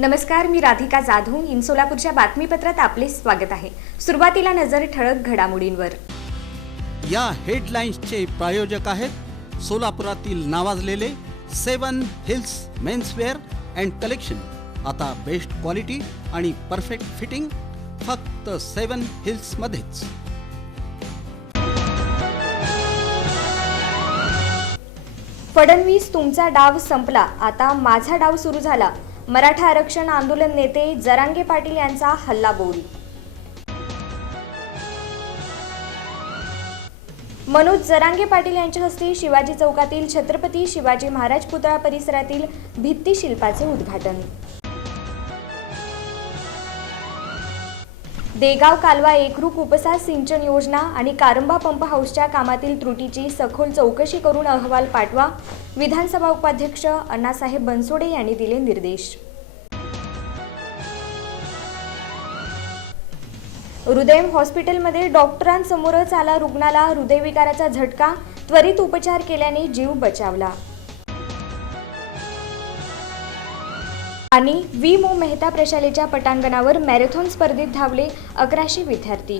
नमस्कार, मी राधिका जाधव. इन सोलापूरच्या बातमीपत्रात आपले स्वागत आहे. सुरुवातीला नजर ठळक घडामोडींवर. या हेडलाईन्सचे प्रायोजक आहेत सोलापुरातील नावाजलेले 7 हिल्स मेन्सवेअर अँड कलेक्शन. आता बेस्ट क्वालिटी आणि परफेक्ट फिटिंग फक्त 7 हिल्स मध्येच. फडणवीस, तुमचा डाव संपला, आता माझा डाव सुरू झाला. मराठा आरक्षण आंदोलन नेते जरांगे पाटील यांचा हल्लाबोल. मनोज जरांगे पाटील यांच्या हस्ते शिवाजी चौकातील छत्रपती शिवाजी महाराज पुतळा परिसरातील भित्तिशिल्पाचे उद्घाटन. देगाव कालवा एकरूप उपसा सिंचन योजना आणि कारंबा पंप हाऊसच्या कामातील त्रुटीची सखोल चौकशी करून अहवाल पाठवा. विधानसभा उपाध्यक्ष अण्णासाहेब बनसोडे यांनी दिले निर्देश. हृदय हॉस्पिटलमध्ये डॉक्टरांसमोरच आला रुग्णाला हृदयविकाराचा झटका. त्वरित उपचार केल्याने जीव बचावला. आणि वि. मो. मेहता प्रशालेच्या पटांगणावर मॅरेथॉन स्पर्धेत धावले 1100 विद्यार्थी.